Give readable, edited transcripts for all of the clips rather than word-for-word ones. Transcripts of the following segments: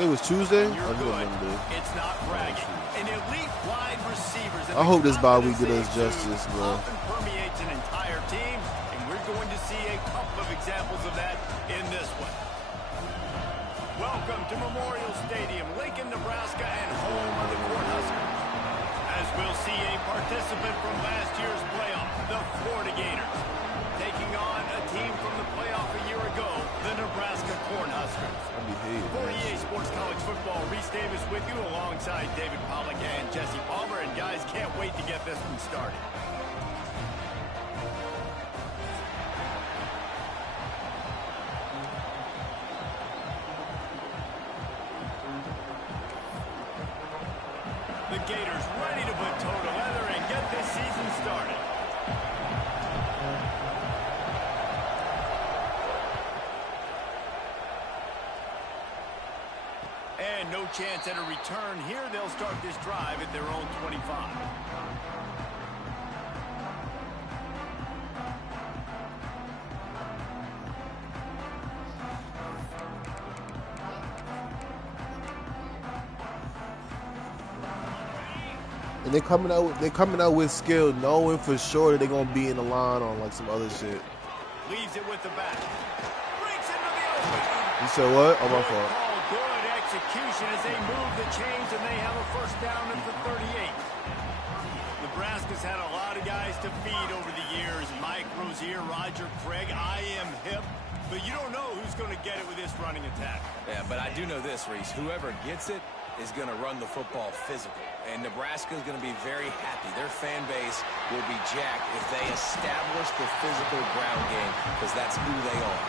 Today was Tuesday? You're good. It's not bragging. An elite wide receivers. I hope this bye week did us justice, bro. Often permeates an entire team, and we're going to see a couple of examples of that in this one. Welcome to Memorial Stadium, Lincoln, Nebraska, and home of the Cornhuskers. As we'll see a participant from last year's playoff, the Florida Gators, taking on a team from the playoff a year ago, the Nebraska Cornhuskers. For EA Sports College Football, Reese Davis with you alongside David Pollack and Jesse Palmer. And guys, can't wait to get this one started. The Gators ready to put toe to leather and get this season started. And no chance at a return here. They'll start this drive at their own 25. And they're coming out with skill, knowing for sure that they're gonna be in the line on like some other shit. Leaves it with the back. Breaks into the open. You said what? Oh, my fault. Good execution as they move the chains, and they have a first down at the 38. Nebraska's had a lot of guys to feed over the years. Mike Rozier, Roger Craig, I am hip. But you don't know who's going to get it with this running attack. Yeah, but I do know this, Reese. Whoever gets it is going to run the football physical. And Nebraska is going to be very happy. Their fan base will be jacked if they establish the physical ground game, because that's who they are.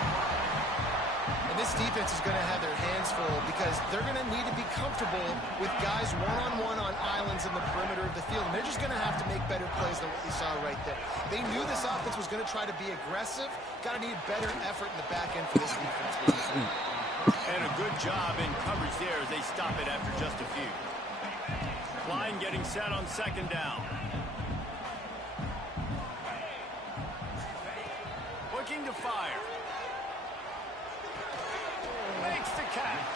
And this defense is going to have their hands full because they're going to need to be comfortable with guys one-on-one on islands in the perimeter of the field. And they're just going to have to make better plays than what we saw right there. They knew this offense was going to try to be aggressive. Got to need better effort in the back end for this defense. And a good job in coverage there as they stop it after just a few. Line getting set on second down. Looking to fire. Makes the catch.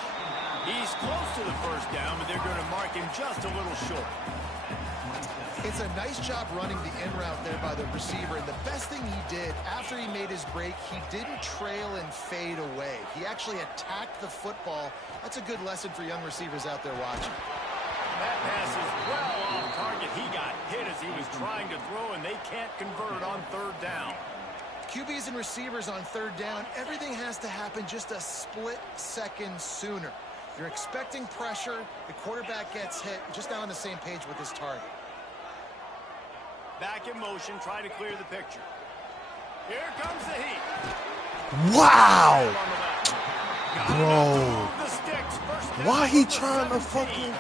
He's close to the first down, but they're going to mark him just a little short. It's a nice job running the in route there by the receiver. And the best thing he did after he made his break, he didn't trail and fade away. He actually attacked the football. That's a good lesson for young receivers out there watching. That pass is well off target. He got hit as he was trying to throw, and they can't convert on third down. QBs and receivers on third down, everything has to happen just a split second sooner. You're expecting pressure, the quarterback gets hit, just not on the same page with his target. Back in motion, try to clear the picture. Here comes the heat. Wow! Bro. Why he trying to fucking...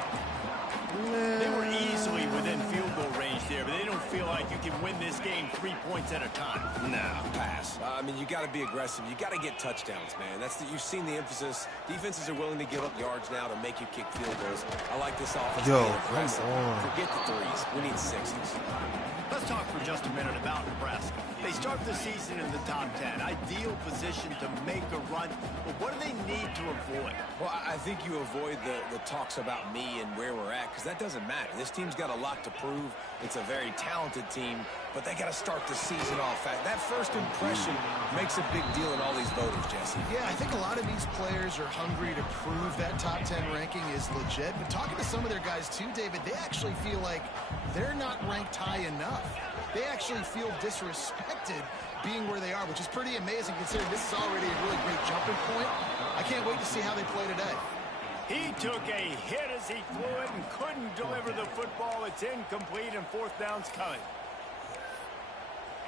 Man. They were easily within field goal range there, but they don't feel like you can win this game 3 points at a time. No, pass. I mean, you got to be aggressive. You got to get touchdowns, man. You've seen the emphasis. Defenses are willing to give up yards now to make you kick field goals. I like this offense. Yo, come on. Forget the threes. We need sixes. Let's talk for just a minute about Nebraska. They start the season in the top 10. Ideal position to make a run. But what do they need to avoid? Well, I think you avoid the talks about me and where we're at, because that doesn't matter. This team's got a lot to prove. It's a very talented team, but they got to start the season off. That first impression makes a big deal in all these voters, Jesse. Yeah, I think a lot of these players are hungry to prove that top 10 ranking is legit. But talking to some of their guys too, David, they actually feel like they're not ranked high enough. They actually feel disrespected being where they are, which is pretty amazing considering this is already a really great jumping point. I can't wait to see how they play today. He took a hit as he threw it and couldn't deliver the football. It's incomplete and fourth down's coming.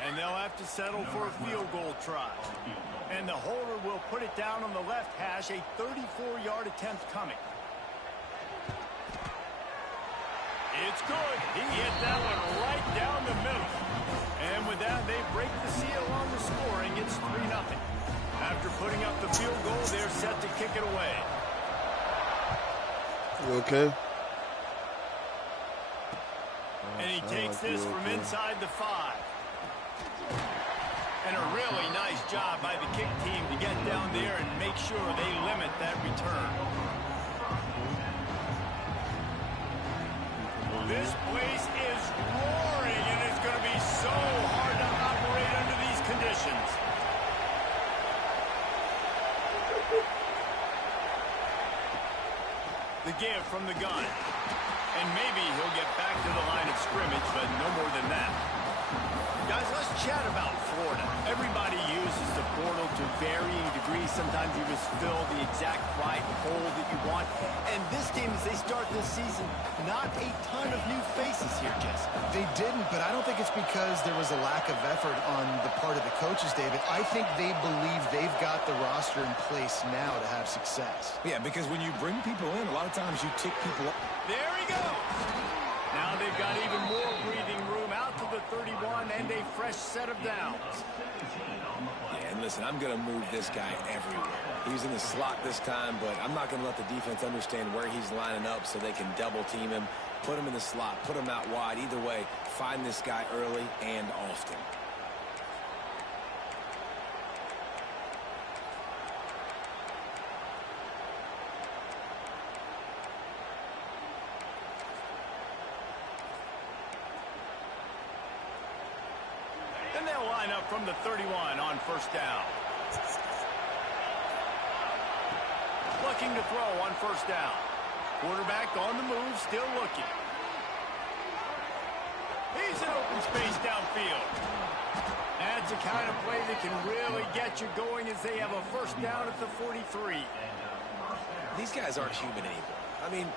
And they'll have to settle for a field goal try. And the holder will put it down on the left hash, a 34-yard attempt coming. It's good. He hit that one right down the middle. And with that, they break the seal on the scoring. It's 3-0. After putting up the field goal, they're set to kick it away. You okay? And he takes this from inside the 5. And a really nice job by the kick team to get down there and make sure they limit that return. This place is roaring, and it's going to be so hard to operate under these conditions. The give from the gun. And maybe he'll get back to the line of scrimmage, but no more than that. Guys, let's chat about Florida. Everybody uses the portal to varying degrees. Sometimes you just fill the exact right hole that you want. And this team, as they start this season, not a ton of new faces here, Jesse. They didn't, but I don't think it's because there was a lack of effort on the part of the coaches, David. I think they believe they've got the roster in place now to have success. Yeah, because when you bring people in, a lot of times you tick people up. There he goes. Now they've got even more breathing room out to the 31 and a fresh set of downs. Yeah, and listen, I'm going to move this guy everywhere. He's in the slot this time, but I'm not going to let the defense understand where he's lining up so they can double team him, put him in the slot, put him out wide. Either way, find this guy early and often. And they'll line up from the 31 on first down. Looking to throw on first down. Quarterback on the move, still looking. He's in open space downfield. That's the kind of play that can really get you going as they have a first down at the 43. These guys aren't human anymore. I mean,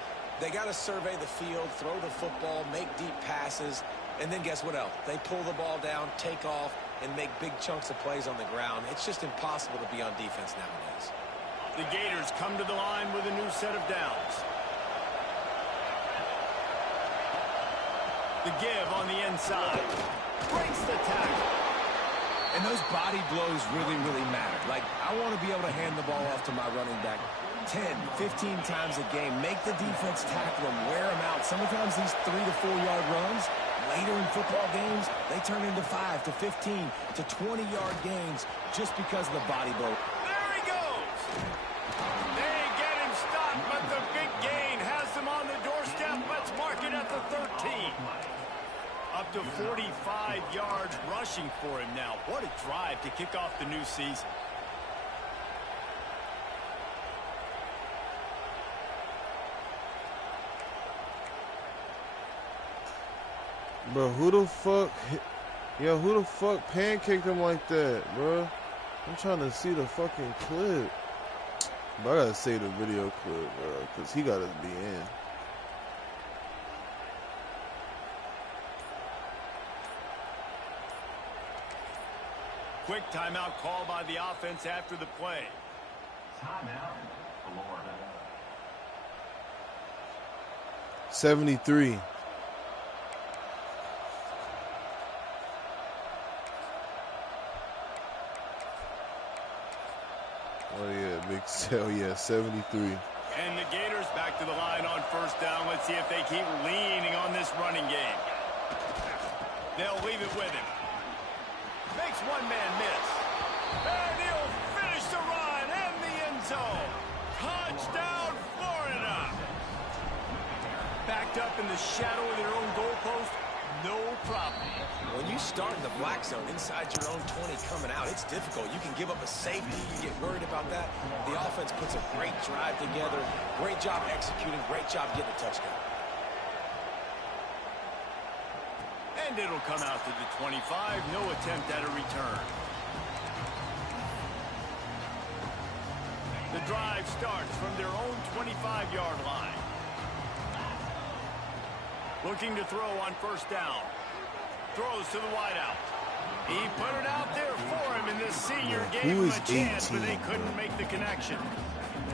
they got to survey the field, throw the football, make deep passes, and then guess what else? They pull the ball down, take off, and make big chunks of plays on the ground. It's just impossible to be on defense nowadays. The Gators come to the line with a new set of downs. The give on the inside. Breaks the tackle. And those body blows really, really matter. Like, I want to be able to hand the ball off to my running back 10, 15 times a game. Make the defense tackle them, wear them out. Sometimes these 3 to 4 yard runs, later in football games, they turn into 5 to 15 to 20 yard gains just because of the body blow. There he goes. They get him stopped, but the big gain has them on the doorstep. Let's mark it at the 13. Up to 45 yards rushing for him now. What a drive to kick off the new season. Bro, who the fuck pancaked him like that, bro? I'm trying to see the fucking clip. But I gotta save the video clip, bro, because he gotta be in. Quick timeout call by the offense after the play. Timeout, Florida. 73. Oh yeah, big sell, yeah, 73. And the Gators back to the line on first down. Let's see if they keep leaning on this running game. They'll leave it with him. Makes one man miss. And he'll finish the run in the end zone. Touchdown, Florida. Backed up in the shadow of their own goalpost. No problem. When you start in the black zone inside your own 20 coming out, it's difficult. You can give up a safety. You get worried about that. The offense puts a great drive together. Great job executing. Great job getting a touchdown. And it'll come out to the 25. No attempt at a return. The drive starts from their own 25-yard line. Looking to throw on first down. Throws to the wideout. He put it out there for him, and this senior gave him a chance, but they couldn't make the connection.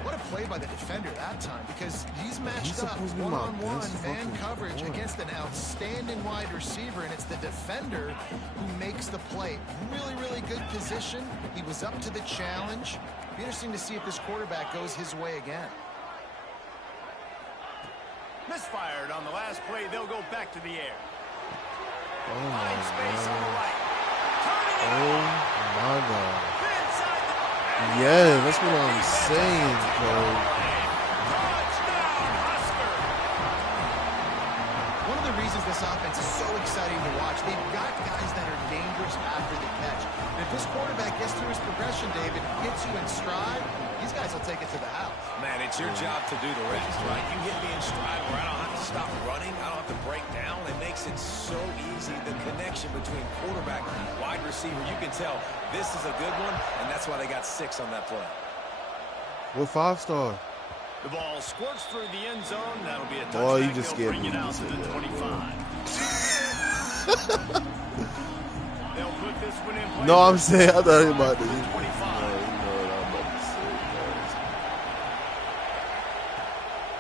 What a play by the defender that time, because he's matched up supposed to be my one-on-one best man fucking coverage player. against an outstanding wide receiver, and it's the defender who makes the play. Really, really good position. He was up to the challenge. Be interesting to see if this quarterback goes his way again. Misfired on the last play. They'll go back to the air. Oh my Wide space on the god. right. Turning it Oh on. my god. Inside the... Yeah, that's what I'm saying, bro. Touchdown, Husker. One of the this offense is so exciting to watch. They've got guys that are dangerous after the catch. And if this quarterback gets through his progression, David, hits you in stride, these guys will take it to the house. Man, it's your job to do the rest, right? You hit me in stride where I don't have to stop running. I don't have to break down. It makes it so easy. The connection between quarterback and wide receiver, you can tell this is a good one, and that's why they got 6 on that play. What 5-star? The ball squirts through the end zone. That'll be a touchback. Boy, you just They'll scared bring me it out to the 25. They'll put this one in play. No, I'm saying, I thought he was about to. 25. You know what I'm about to say, guys.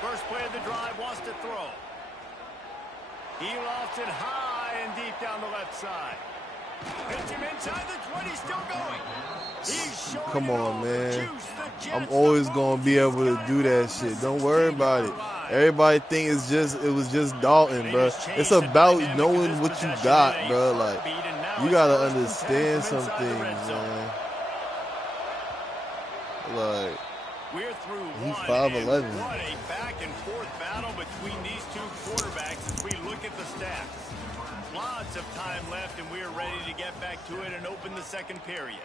First play of the drive, wants to throw. He lofts it high and deep down the left side. Hits him inside the 20, still going. He's showing Come on, man. juice, I'm always gonna be able to do that shit. Don't worry about it. Everybody think it was just Dalton, bro. It's about knowing what you got, bro. Like, you gotta understand some things, man. Like, we're through he's 5'11". 5'11". What a back and forth battle between these two quarterbacks as we look at the stats. Lots of time left, and we're ready to get back to it and open the second period.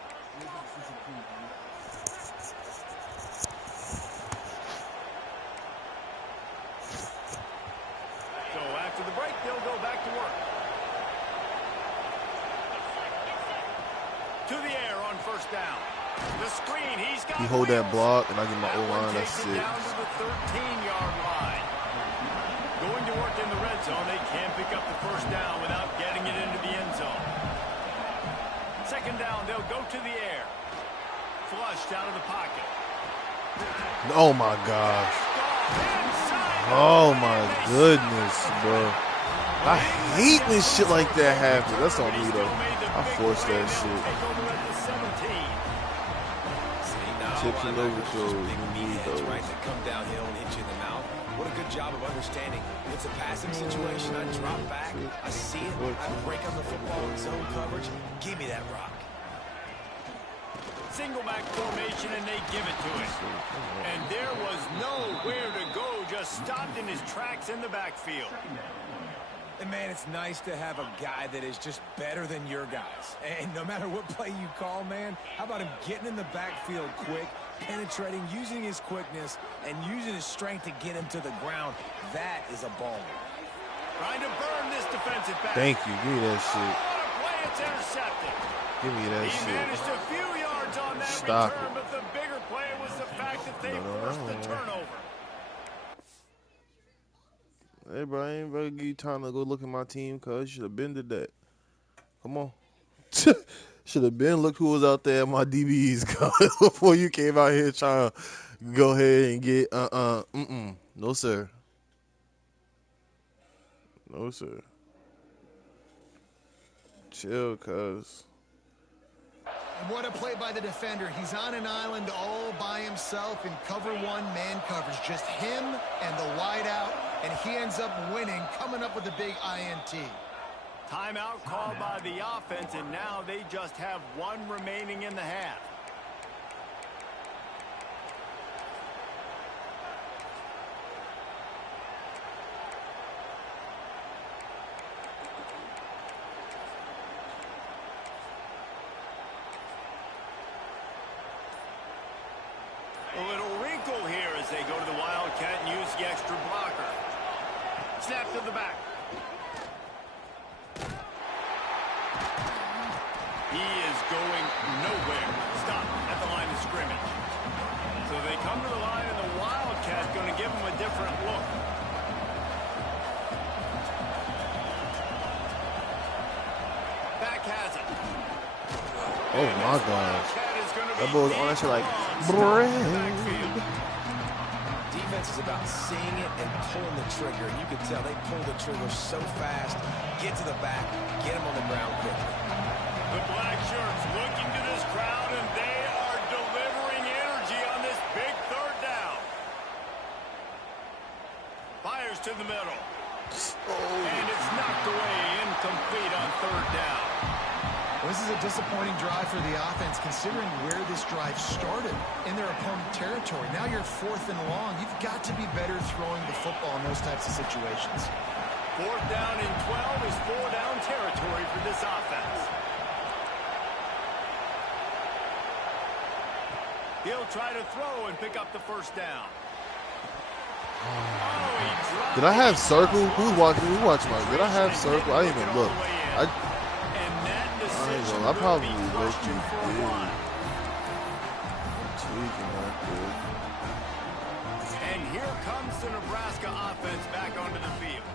So after the break, they'll go back to work. To the air on first down. The screen, he's got he hold that wheels. block, and I get my That O-line. one That's takes it sick. down to the 13-yard line. Going to work in the red zone. They can't pick up the first down without getting it into the end zone. Second down, they'll go to the air. Flushed out of the pocket. Oh my gosh. Oh my goodness, bro. I hate when shit like that happens. That's on me though. I forced that shit. Tips and overthrows. You need those. Right, that come downhill and hit you in the mouth. What a good job of understanding. It's a passing situation. I drop back. I see it. I break on the football in zone coverage. Give me that rock. Single back formation, and they give it to him. And there was nowhere to go. Just stopped in his tracks in the backfield. And, man, it's nice to have a guy that is just better than your guys. And no matter what play you call, man, how about him getting in the backfield quick, penetrating, using his quickness, and using his strength to get him to the ground. That is a baller. Trying to burn this defensive back. Thank you. Give me that shit. What a play, it's intercepted. Give me that He shit. managed a few yards on that Stop return, it. but the bigger play was the fact that they forced the turnover. Hey, bro, I ain't ready to give you time to go look at my team, cuz. You should have been to that. Come on. Should have been look who was out there at my DBs, cuz, before you came out here trying to go ahead and get, No, sir. No, sir. Chill, cuz. What a play by the defender. He's on an island all by himself in cover one man coverage. Just him and the wide out, and he ends up winning, coming up with a big INT. Timeout called by the offense, and now they just have one remaining in the half. A little wrinkle here as they go to the Wildcat and use the extra blocker. Snap to the back. He is going nowhere. Stop at the line of scrimmage. So they come to the line, and the Wildcat's going to give him a different look. Back has it. Oh, my gosh. That boy was on that shit like, Defense is about seeing it and pulling the trigger. And you can tell they pull the trigger so fast. Get to the back. Get him on the ground quickly. The black shirts looking to this crowd, and they are delivering energy on this big third down. Fires to the middle. And it's knocked away, incomplete on third down. This is a disappointing drive for the offense, considering where this drive started in their opponent territory. Now you're 4th and long. You've got to be better throwing the football in those types of situations. Fourth down and 12 is 4-down territory for this offense. He'll try to throw and pick up the first down. Oh, did I have circle? Who's watching? Who watched my? Did I have circle? I didn't even look. I probably let you do. Tweaking that dude. And here comes the Nebraska offense back onto the field.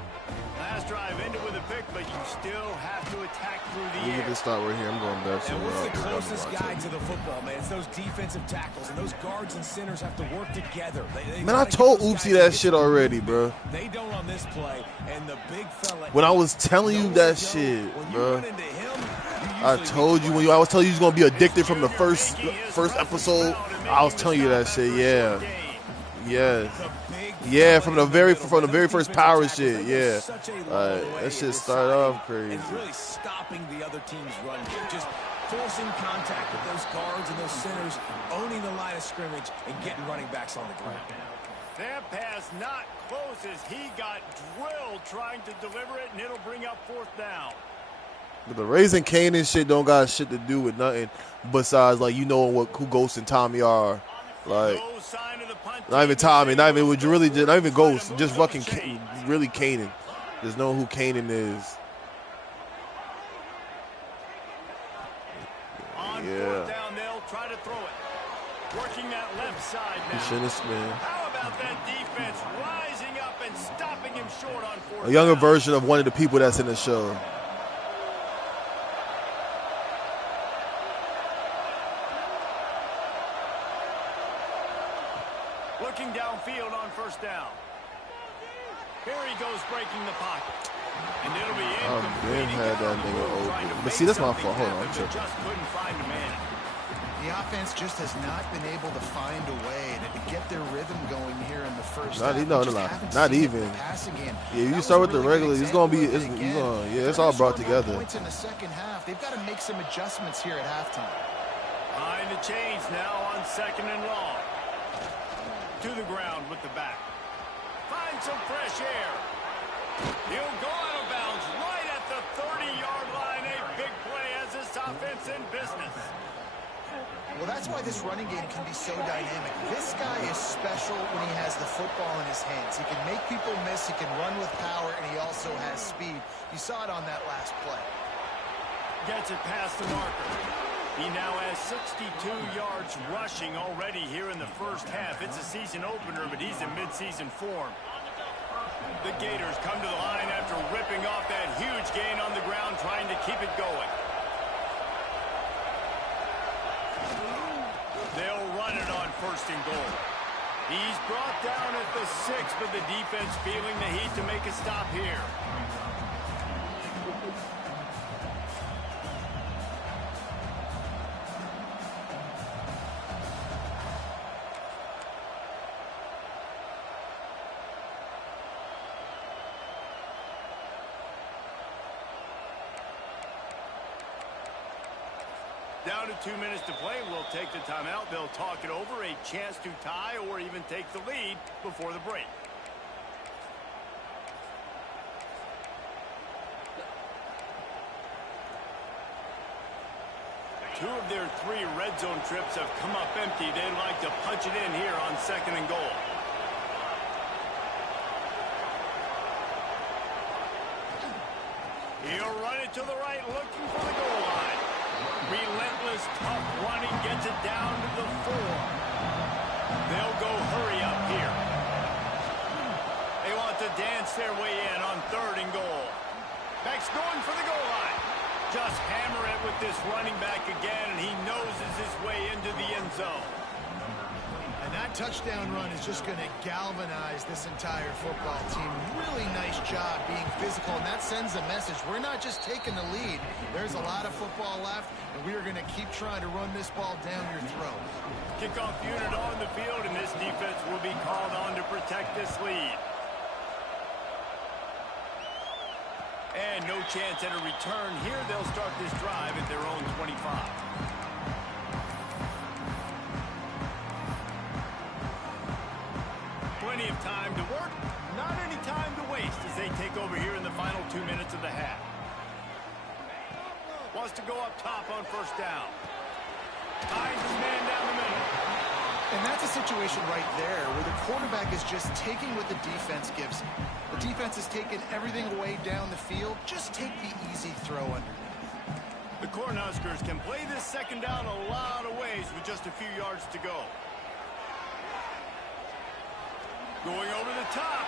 Last drive ended with a pick, but you still have to attack through the air. You can start right here. I'm going back. And what's the closest guy to the football, man? It's those defensive tackles, and those guards and centers have to work together. Man, I told Oopsie that shit already, bro. They don't on this play, and the big fella. When I was telling you that shit, bro. I told you I was telling you he's gonna be addicted from the first episode. I was telling you that shit. Yeah. Yes. Yeah, from the very first power shit. Yeah, that shit started off crazy. And really stopping the other team's run game, just forcing contact with those guards and those centers, owning the line of scrimmage, and getting running backs on the ground. That pass not close as he got drilled trying to deliver it, and it'll bring up fourth down. But the Raising Canaan shit don't got shit to do with nothing besides like who Ghost and Tommy are. Like, not even Tommy, not even Ghost, just fucking really Canaan. There's no who Canaan is. On fourth down, they'll try to throw it. Working that left side now. How about that defense rising up and stopping him short on fourth down? A younger version of one of the people that's in the show. Looking downfield on first down. Here he goes breaking the pocket. And it'll be incomplete. Had that nigga open. But see, that's my fault. Hold on, I'm tripping. Just couldn't find a man. The offense just has not been able to find a way to get their rhythm going here in the first half. Not even. Yeah, you start with the regular. It's gonna be. It's all brought together. Points in the second half. They've got to make some adjustments here at halftime. Behind the chains now on second and long. To the ground with the back. Find some fresh air. He'll go out of bounds right at the 30-yard line. A big play as this offense in business. Well, that's why this running game can be so dynamic. This guy is special when he has the football in his hands. He can make people miss, he can run with power, and he also has speed. You saw it on that last play. Gets it past the marker. He now has 62 yards rushing already here in the first half. It's a season opener, but he's in midseason form. The Gators come to the line after ripping off that huge gain on the ground, trying to keep it going. They'll run it on first and goal. He's brought down at the 6, but the defense feeling the heat to make a stop here. Down to 2 minutes to play. We'll take the timeout. They'll talk it over. A chance to tie or even take the lead before the break. Two of their 3 red zone trips have come up empty. They'd like to punch it in here on second and goal. He'll run it to the right, looking for the goal line. Relentless, tough running, gets it down to the 4. They'll go hurry up here. They want to dance their way in on third and goal. Back's going for the goal line. Just hammer it with this running back again, and he noses his way into the end zone. And that touchdown run is just going to galvanize this entire football team. Really nice job being physical, and that sends a message. We're not just taking the lead. There's a lot of football left, and we are going to keep trying to run this ball down your throat. Kickoff unit on the field, and this defense will be called on to protect this lead. And no chance at a return here. They'll start this drive at their own 25. Plenty of time to work. Not any time to waste as they take over here in the final 2 minutes of the half. Wants to go up top on first down. Ties his man down the middle. And that's a situation right there where the quarterback is just taking what the defense gives him. The defense has taken everything away down the field. Just take the easy throw underneath. The Cornhuskers can play this second down a lot of ways with just a few yards to go. Going over the top.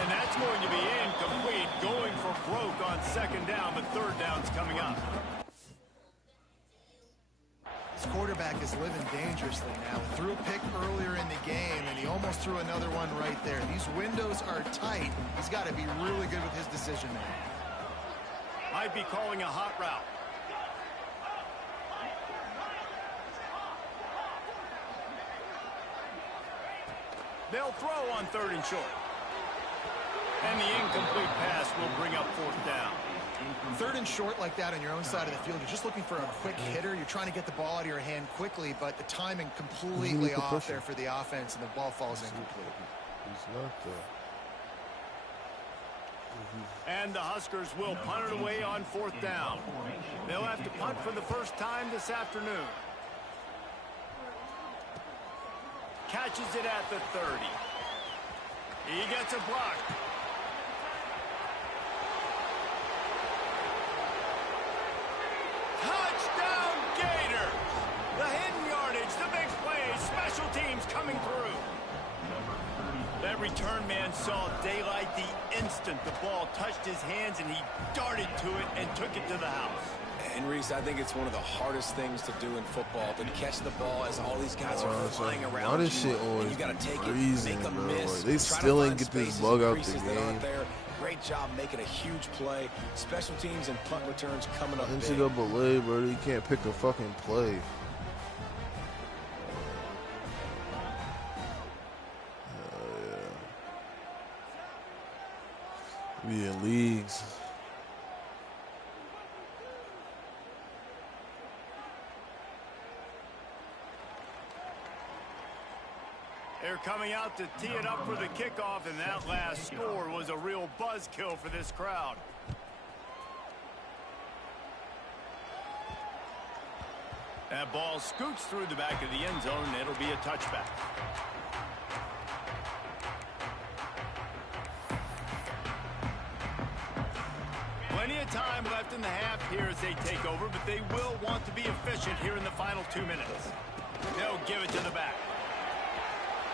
And that's going to be incomplete. Going for broke on second down, but third down's coming up. This quarterback is living dangerously now. Threw a pick earlier in the game, and he almost threw another one right there. These windows are tight. He's got to be really good with his decision making. Might be calling a hot route. They'll throw on third and short. And the incomplete pass will bring up fourth down. Third and short like that on your own side of the field, you're just looking for a quick hitter. You're trying to get the ball out of your hand quickly, but the timing completely off there for the offense, and the ball falls incomplete. He's not there. And the Huskers will punt it away on fourth down. They'll have to punt for the first time this afternoon. Catches it at the 30. He gets a block. Touchdown Gators! The hidden yardage, the big plays, special teams coming through. That return man saw daylight the instant the ball touched his hands, and he darted to it and took it to the house. And Reese, I think it's one of the hardest things to do in football, to catch the ball as all these guys are flying around. Why this shit always you got to take freezing, it, make a bro? miss. Like, they still ain't get this bug out the game. Great job making a huge play. Special teams and punt returns coming up big. NCAA, bro, you can't pick a fucking play. We in leagues. They're coming out to tee it up for the kickoff, and that last score was a real buzzkill for this crowd. That ball scoots through the back of the end zone, and it'll be a touchback. Plenty of time left in the half here as they take over, but they will want to be efficient here in the final 2 minutes. They'll give it to the back.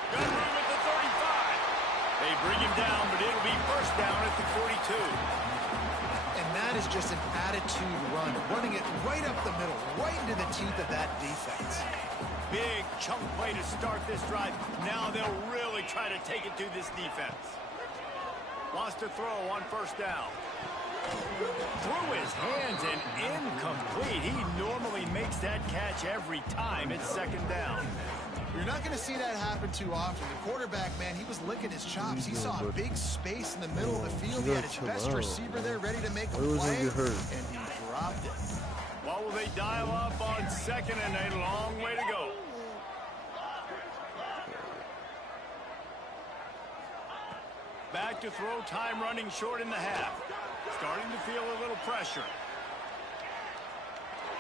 Gun room at the 35. They bring him down, but it'll be first down at the 42. And that is just an attitude run, running it right up the middle, right into the teeth of that defense. Big chunk play to start this drive. Now they'll really try to take it to this defense. Wants to throw on first down. Through his hands and incomplete. He normally makes that catch every time. It's second down. You're not going to see that happen too often. The quarterback, man, he was licking his chops. He saw a big space in the middle of the field. He had his best receiver there ready to make a play, and he dropped it. What will they dial up on second, and a long way to go? Back to throw, time running short in the half. Starting to feel a little pressure.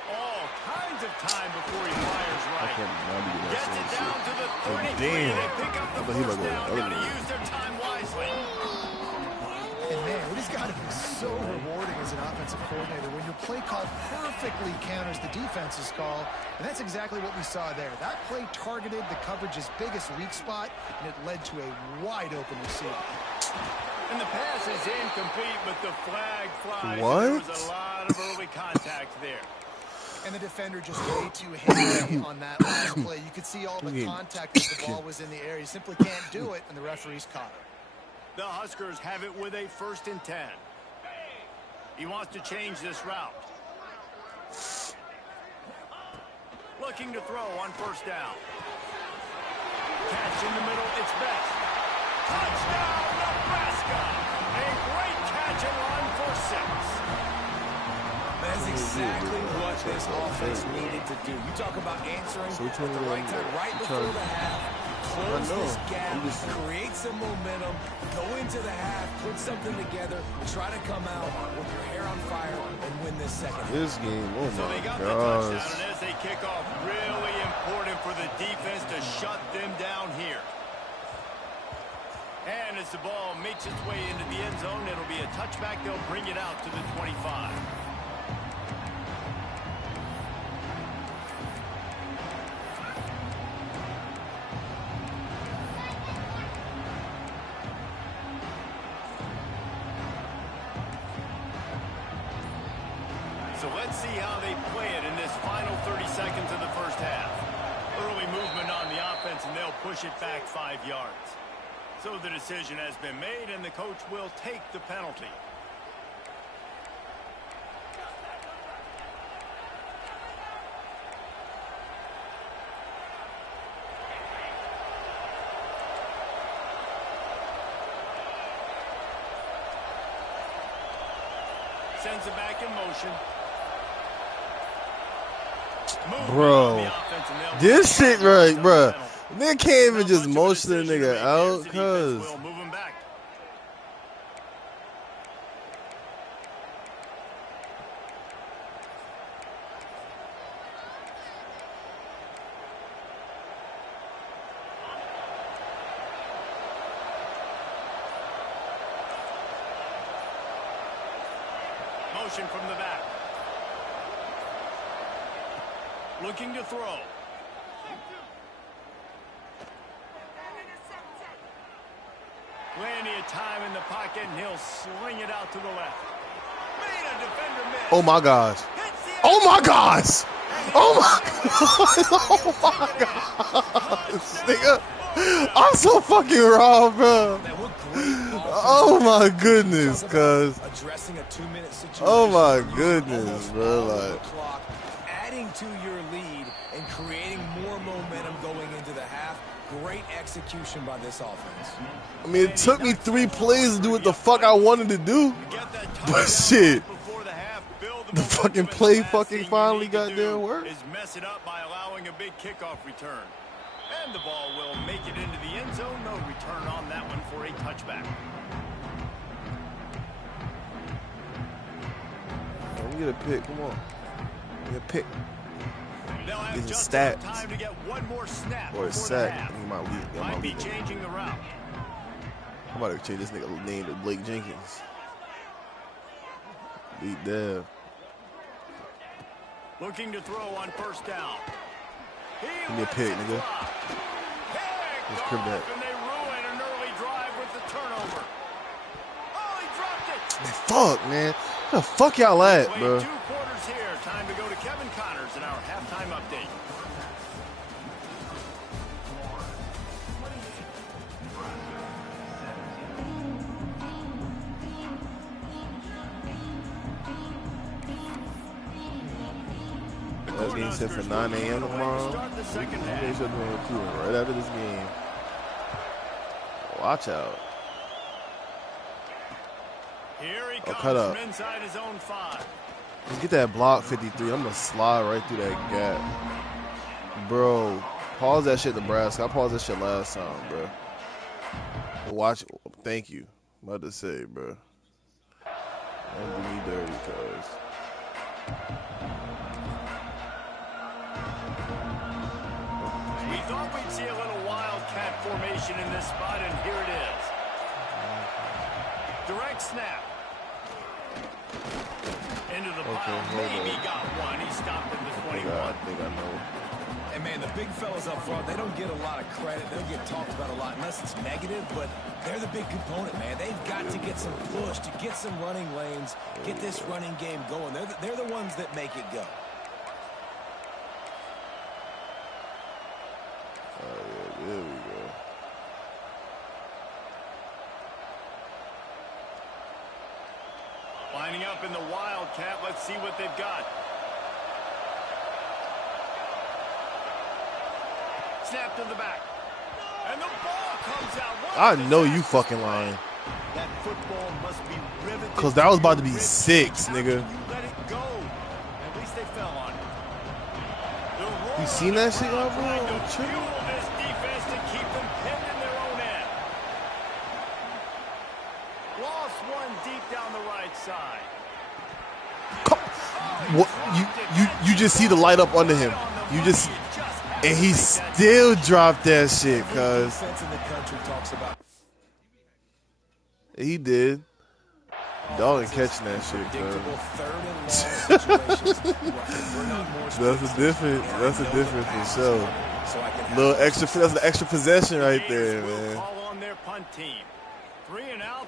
All kinds of time before he fires right. Gets it down to the 33. They pick up the first down. Got to use their time wisely. And man, what he's got to be so rewarding as an offensive coordinator when your play call perfectly counters the defense's call. And that's exactly what we saw there. That play targeted the coverage's biggest weak spot, and it led to a wide open receiver. And the pass is incomplete, but the flag flies. What? There was a lot of early contact there. And the defender just way too heavy on that last play. You could see all the contact as the ball was in the air. He simply can't do it, and the referees caught it. The Huskers have it with a 1st and 10. He wants to change this route. Looking to throw on first down. Catch in the middle, it's best. Touchdown, Nebraska! A great catch and run for 6. That's exactly what this offense needed to do. You talk about answering at the right time, right before the half. close know. this gap, I'm just... create some momentum, go into the half, put something together, try to come out with your hair on fire and win this second half. This game, oh So they my got the touchdown, gosh. and as they kick off, really important for the defense to shut them down here. And as the ball makes its way into the end zone, it'll be a touchback. They'll bring it out to the 25. So let's see how they play it in this final 30 seconds of the first half. Early movement on the offense, and they'll push it back 5 yards. So the decision has been made, and the coach will take the penalty. Sends it back in motion. Bro, this shit right, bro. They can't even just motion the nigga out, cuz. Motion from the back. Looking to throw. Plenty of time in the pocket, and he'll sling it out to the left. Made a defender miss. Oh my gosh. Oh my gosh. Oh my gosh. Oh my gosh. Nigga. I'm so fucking raw, bro. Oh my goodness, cuz. Oh my goodness, bro. Like, adding to your lead and creating more momentum going into the half. Great execution by this offense. I mean, it took me 3 plays to do what the fuck I wanted to do. But shit, the fucking play fucking finally goddamn worked. Is mess it up by allowing a big kickoff return. And the ball will make it into the end zone. No return on that one for a touchback. Let me get a pick. Come on. Get a pick. They'll have These just stats. enough time to get one more snap Or a before the sack. half. He might lead. Might be changing the route. I'm about to change this nigga name to Blake Jenkins. Lead there. Looking to throw on first down. Give me a pick, nigga. Let's crib that. And they ruin an early drive with the turnover. Oh, he dropped it. Man, fuck, man. Where the fuck y'all at, Played bro? 2 quarters here. Time to go to Kevin Connors in our halftime update. That game set for 9 a.m. tomorrow. They should be recruiting right after this game. Watch out. Here he Oh, comes cut up. from inside his own 5. Let's get that block 53. I'm going to slide right through that gap. Bro, pause that shit, Nebraska. I paused that shit last time, bro. Watch. Thank you. I'm about to say, bro. Don't do me dirty, cuz. We thought we'd see a little wildcat formation in this spot, and here it is. Direct snap. Into the pile. Maybe got one. He stopped at the 21. I think I know. And man, the big fellas up front, they don't get a lot of credit. They don't get talked about a lot unless it's negative, but they're the big component, man. They've got to get some push, to get some running lanes, get this running game going. They're the ones that make it go. Oh, yeah, there we go. Lining up in the wildcat. Let's see what they've got. Snap to the back. And the ball comes out. I know you fucking lying. That football must be riveted. Because that was about to be 6, nigga. You let it go. At least they fell on it. You seen that shit, bro? Trying to fuel this defense to keep them pinned. what you just see the light up under him. You just and he still dropped that shit, cuz he did. Dog ain't catching that shit, cuz. That's a difference. That's a difference for sure. Little extra. That's an extra possession right there, man.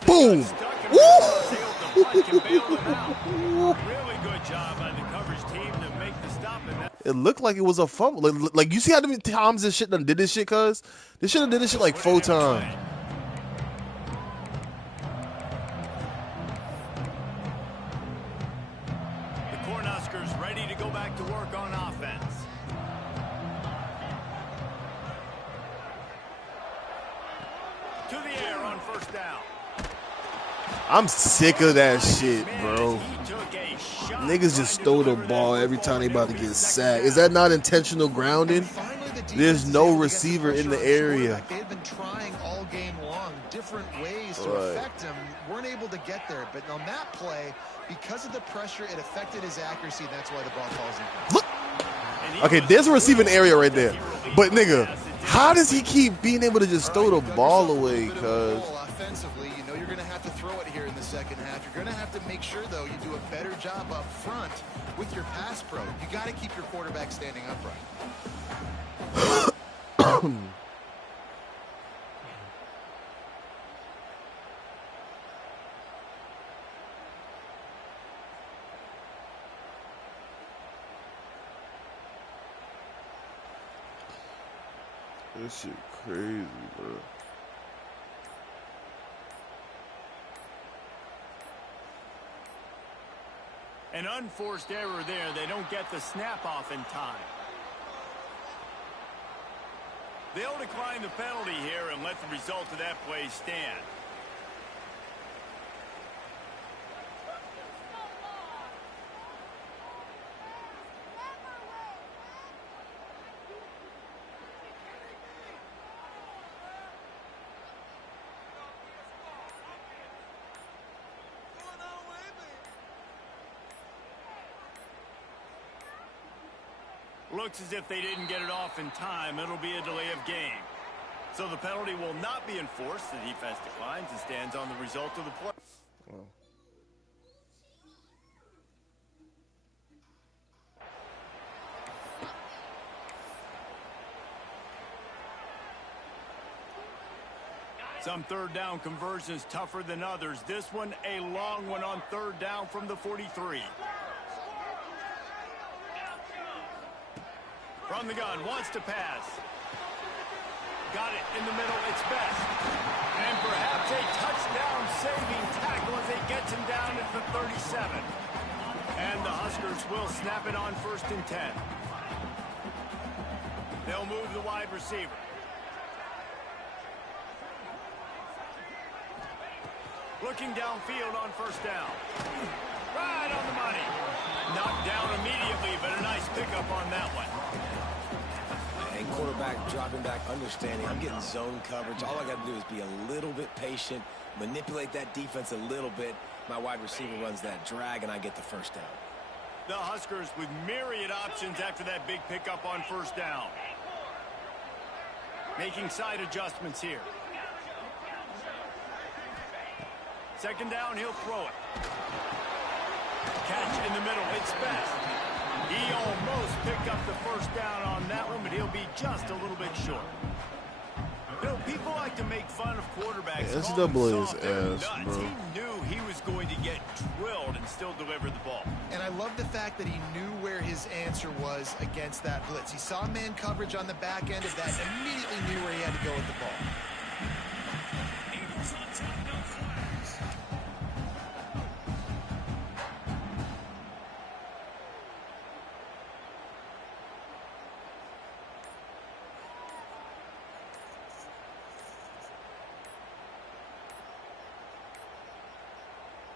Boom! Woo! It looked like it was a fumble. Like you see how many times this shit done did this shit, cuz? This shit done did this shit like 4 times. The Cornhuskers ready to go back to work on offense. To the air on first down. I'm sick of that shit, bro. Niggas just throw the ball every time they about to get sacked. Is that not intentional grounding? There's no receiver in the area. They've been trying all game long, different ways to affect him. Weren't able to get there, but on that play, because of the pressure, it affected his accuracy. That's why the ball falls in. Look. Okay, there's a receiving area right there. But nigga, how does he keep being able to just throw the ball away? Cause offensively, you know you're going to have to throw it here in the second half. You're going to have to make sure, though, you do a better job up front with your pass pro. You got to keep your quarterback standing upright. This shit crazy, bro. An unforced error there. They don't get the snap off in time. They'll decline the penalty here and let the result of that play stand. Looks as if they didn't get it off in time. It'll be a delay of game. So the penalty will not be enforced. The defense declines and stands on the result of the play. Wow. Some third down conversions tougher than others. This one a long one on third down from the 43. From the gun, wants to pass. Got it in the middle, it's best. And perhaps a touchdown-saving tackle as it gets him down at the 37. And the Huskers will snap it on 1st and 10. They'll move the wide receiver. Looking downfield on 1st down. Right on the money. Knocked down immediately, but a nice pickup on that one. And quarterback dropping back, understanding I'm getting zone coverage. All I got to do is be a little bit patient, manipulate that defense a little bit. My wide receiver runs that drag, and I get the 1st down. The Huskers with myriad options after that big pickup on 1st down. Making side adjustments here. 2nd down, he'll throw it. Catch in the middle, it's best. He almost picked up the 1st down on that one, but he'll be just a little bit short. You know, people like to make fun of quarterbacks. Yeah, NCAA's ass, bro. He knew he was going to get drilled and still deliver the ball. And I love the fact that he knew where his answer was against that blitz. He saw man coverage on the back end of that and immediately knew where he had to go with the ball.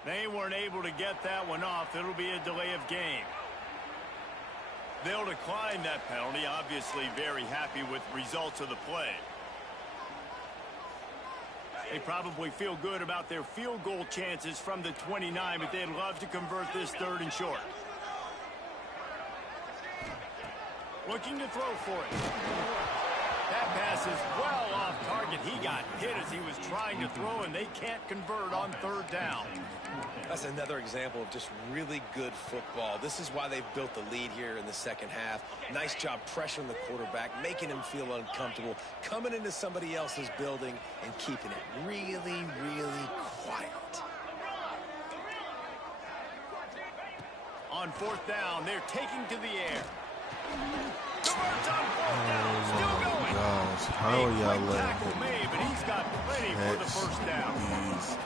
They weren't able to get that one off. It'll be a delay of game. They'll decline that penalty. Obviously very happy with results of the play. They probably feel good about their field goal chances from the 29, but they'd love to convert this 3rd and short. Looking to throw for it. That pass is well off target. He got hit as he was trying to throw, and they can't convert on third down. That's another example of just really good football. This is why they've built the lead here in the second half. Nice job pressuring the quarterback, making him feel uncomfortable, coming into somebody else's building and keeping it really, really quiet. On fourth down, they're taking to the air. Converts on fourth down, still going. Gosh, how are y'all Tackle letting made, but he's got plenty for the first down. these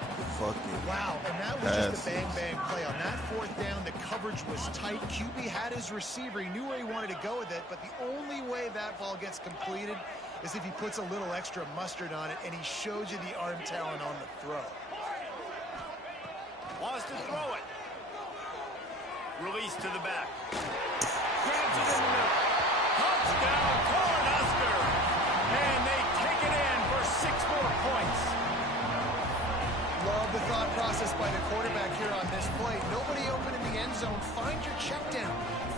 fucking Wow, and that was just a bang-bang play. On that fourth down, the coverage was tight. QB had his receiver. He knew where he wanted to go with it, but the only way that ball gets completed is if he puts a little extra mustard on it, and he shows you the arm talent on the throw. Wants to throw it. Release to the back. Grabs it in the middle. Touchdown, Cornhusker. And they take it in for 6 more points. Love the thought process by the quarterback here on this play. Nobody open in the end zone. Find your check down.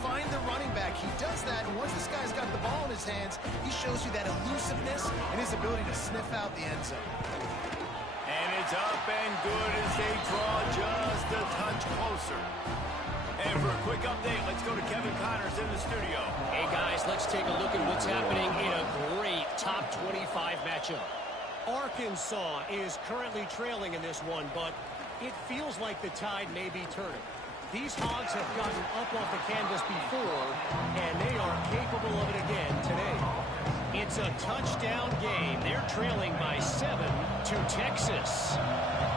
Find the running back. He does that, and once this guy's got the ball in his hands, he shows you that elusiveness and his ability to sniff out the end zone. And it's up and good as they draw just a touch closer. And for a quick update, let's go to Kevin Connors in the studio. Hey, guys, let's take a look at what's happening in a great top 25 matchup. Arkansas is currently trailing in this one, but it feels like the tide may be turning. These Hogs have gotten up off the canvas before, and they are capable of it again today. It's a touchdown game. They're trailing by 7 to Texas.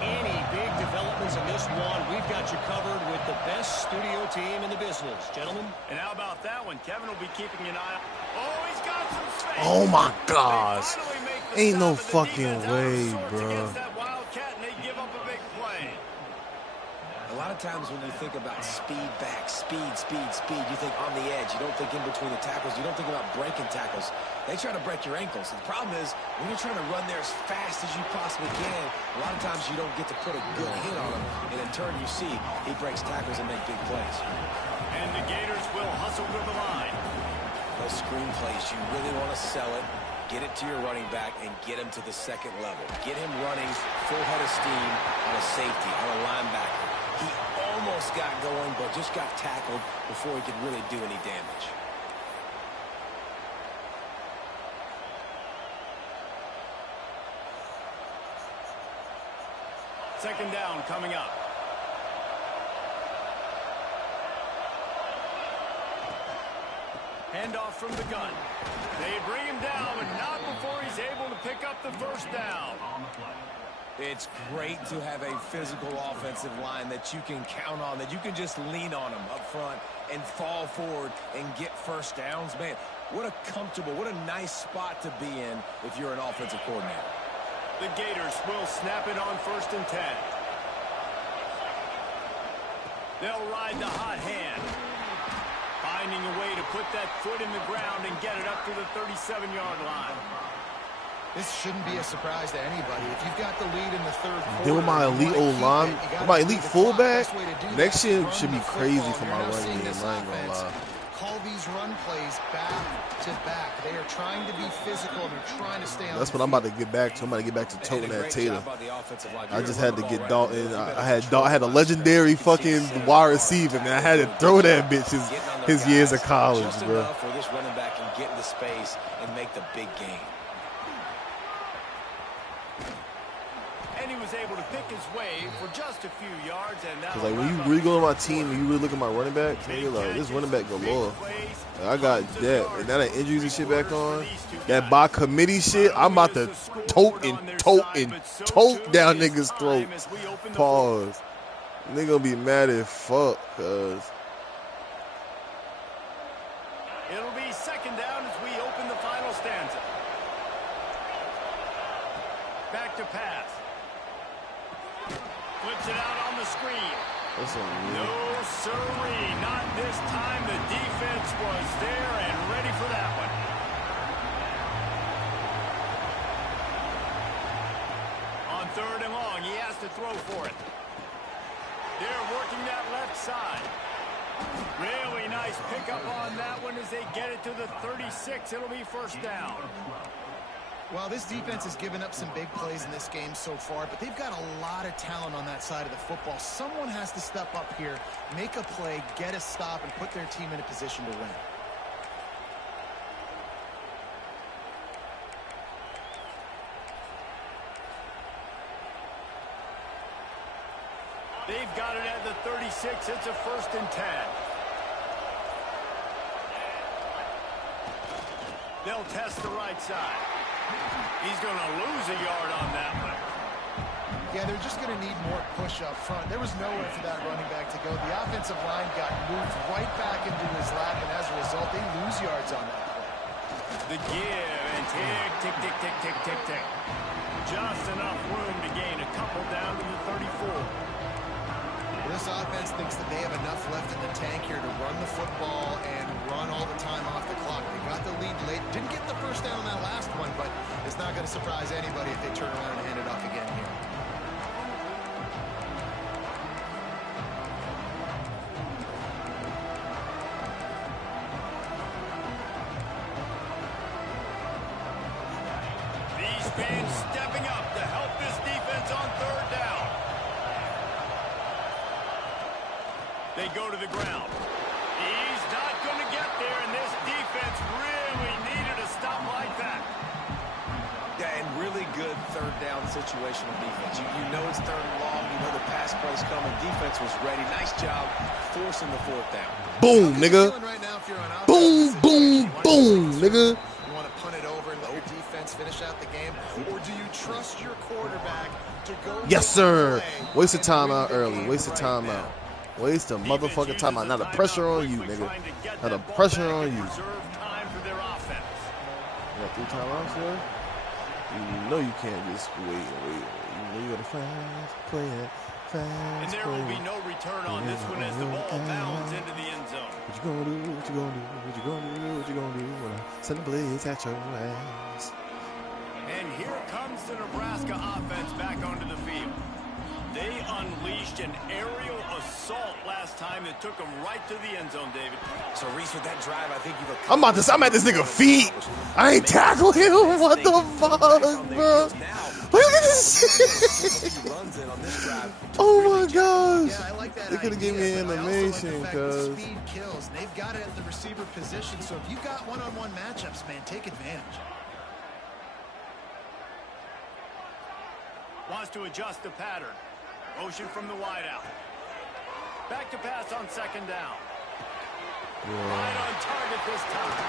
Any big developments in this one, we've got you covered with the best studio team in the business. Gentlemen? And how about that one? Kevin will be keeping an eye. Oh, he's got some space. Oh my gosh. They finally make the Ain't no stop, and the fucking defense out of way, sorts bro. against that Wildcat, and they give up a big play. A lot of times when you think about speed back, speed, you think on the edge. You don't think in between the tackles. You don't think about breaking tackles. They try to break your ankles. The problem is when you're trying to run there as fast as you possibly can, a lot of times you don't get to put a good hit on him. And in turn, you see he breaks tackles and make big plays. And the Gators will hustle to the line. Those screen plays, you really want to sell it. Get it to your running back and get him to the second level. Get him running full head of steam on a safety, on a linebacker. He almost got going, but just got tackled before he could really do any damage. Second down coming up. Handoff from the gun. They bring him down, but not before he's able to pick up the first down. It's great to have a physical offensive line that you can count on, that you can just lean on them up front and fall forward and get first downs. Man, what a comfortable, what a nice spot to be in if you're an offensive coordinator. The Gators will snap it on 1st and 10. They'll ride the hot hand. Finding a way to put that foot in the ground and get it up to the 37-yard line. This shouldn't be a surprise to anybody. If you've got the lead in the third quarter, Then with my elite O-line, my elite fullback, next year should be crazy for my running game. I ain't gonna lie. Call these run plays back to back. They are trying to be physical and they're trying to stay on. That's what I'm about to get back to. I'm about to get back to toting that Tater. I I just had to get Dalton. I had a legendary fucking wide receiver, man. I had to throw that bitch his years of college, just bro. enough where this running back can get into space and make the big game. And he was able to pick his way for just a few yards. And Cause like when you really go to my team and you really look at my running back, nigga, like this running back galore. Like, I got that, and now that injuries and shit back on, that by committee shit, I'm about to tote down niggas' throats. Pause. Nigga gonna be mad as fuck, cause It'll be second down as we open the final stanza. Back to pass. Flips it out on the screen. that's on me. No, sirree. Not this time. The defense was there and ready for that one. On 3rd and long, he has to throw for it. They're working that left side. Really nice pickup on that one as they get it to the 36. It'll be first down. Well, this defense has given up some big plays in this game so far, but they've got a lot of talent on that side of the football. Someone has to step up here, make a play, get a stop, and put their team in a position to win. They've got it at the 36. It's a 1st and 10. They'll test the right side. He's going to lose a yard on that one. Yeah, they're just going to need more push up front. There was nowhere for that running back to go. The offensive line got moved right back into his lap, and as a result, they lose yards on that play. The give and tick, tick, tick, tick, tick, tick, tick. Just enough room to gain a couple down to the 34. This offense thinks that they have enough left in the tank here to run the football and run all the time off the clock. They got the lead late. Didn't get the first down on that last one, but it's not going to surprise anybody if they turn around and hand it off again here. These fans stepping up to help this defense on 3rd down. They go to the ground. He's not going to get there, and this defense really needed a stop like that. Yeah, and really good 3rd down situational defense. You know it's 3rd and long. You know the pass play's coming. Defense was ready. Nice job forcing the 4th down. Boom, nigga. Right now, if you're on Boom, boom, boom, nigga. You want to punt it over and let your defense finish out the game, or do you trust your quarterback to go? Yes, sir. Waste of time out early. Waste of time out. Waste of motherfucking time out. Now the pressure on you, nigga. Now the pressure on you. You got 3 timeouts, sir? You know you can't just wait. You know you gotta fast play it. And there will be no return on this one as the ball bounds into the end zone. What you gonna do? What you gonna do? What you gonna do? What you gonna do when I send the blades at your ass? And here comes the Nebraska offense back onto the field. They unleashed an aerial assault last time that took them right to the end zone, David. So, Reese, with that drive, I think you've I'm at this nigga feet. I ain't tackle him. What the fuck, bro? Look at this shit. Oh my gosh. Yeah, I like that. They could have given me an animation, cuz. Speed kills. They've got it at the receiver position, so if you've got one-on-one matchups, man, take advantage. Wants to adjust the pattern. Motion from the wideout. Back to pass on 2nd down. Right on target this time.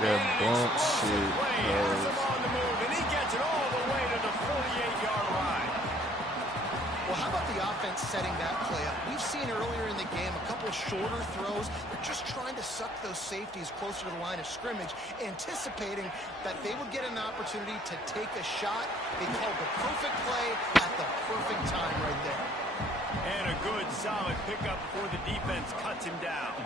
That bump shit, Has him on the move, and he gets it all the way to the 48-yard line. Well, how about the offense setting that play up? We've seen earlier in the game a couple shorter throws. They're just trying to suck those safeties closer to the line of scrimmage, anticipating that they would get an opportunity to take a shot. They called the perfect play at the perfect time right there. And a good, solid pickup before the defense cuts him down.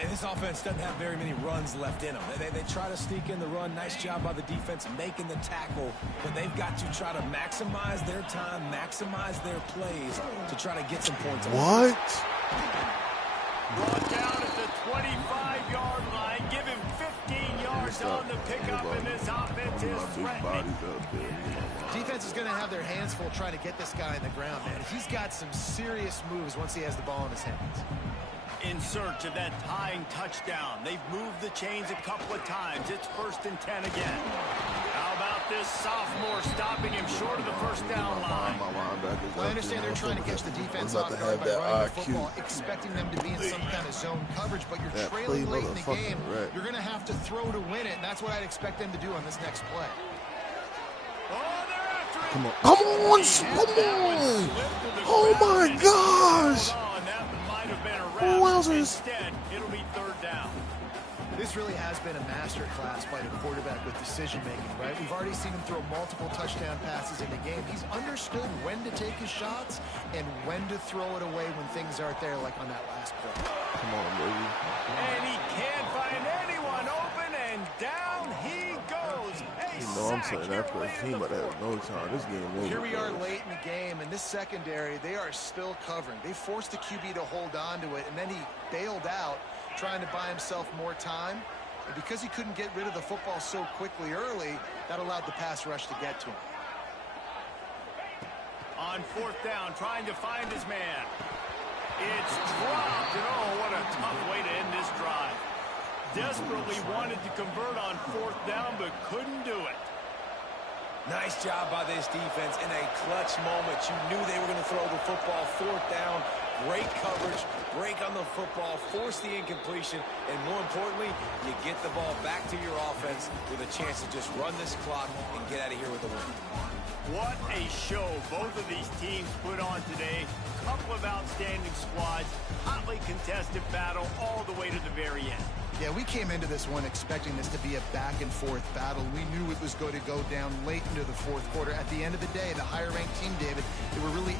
And this offense doesn't have very many runs left in them. They try to sneak in the run. Nice job by the defense making the tackle. But they've got to try to maximize their time, maximize their plays to try to get some points. What? Brought down at the 25-yard line. Give him 15 yards on the pickup, and this offense is threatening. Defense is going to have their hands full trying to get this guy in the ground, man. He's got some serious moves once he has the ball in his hands. In search of that tying touchdown. They've moved the chains a couple of times. It's 1st and 10 again. How about this sophomore stopping him short of the 1st down line? Well, I understand they're trying to catch the defense off guard by running the football, expecting them to be in some kind of zone coverage, but you're trailing late in the game. You're going to have to throw to win it, and that's what I'd expect them to do on this next play. Oh, they're after him. Come on. Come on. Come on. Oh, my gosh. Wowzers. Instead, it'll be 3rd down. This really has been a masterclass by the quarterback with decision-making, right? We've already seen him throw multiple touchdown passes in the game. He's understood when to take his shots and when to throw it away when things aren't there, like on that last play. Come on, baby. And he can't find anyone open, and down he goes. A I'm saying that first team about to have no time. This game over. Here we are late in the game, and this secondary, they are still covering. They forced the QB to hold on to it, and then he bailed out, trying to buy himself more time. And because he couldn't get rid of the football so quickly early, that allowed the pass rush to get to him. On fourth down, trying to find his man. It's dropped, and oh, what a tough way to end this drive. Desperately wanted to convert on fourth down, but couldn't do it. Nice job by this defense in a clutch moment. You knew they were going to throw the football. Fourth down, great coverage, break on the football, force the incompletion, and more importantly, you get the ball back to your offense with a chance to just run this clock and get out of here with a win. What a show both of these teams put on today. Couple of outstanding squads, hotly contested battle all the way to the very end. Yeah, we came into this one expecting this to be a back-and-forth battle. We knew it was going to go down late into the fourth quarter. At the end of the day, the higher-ranked team, David, they were really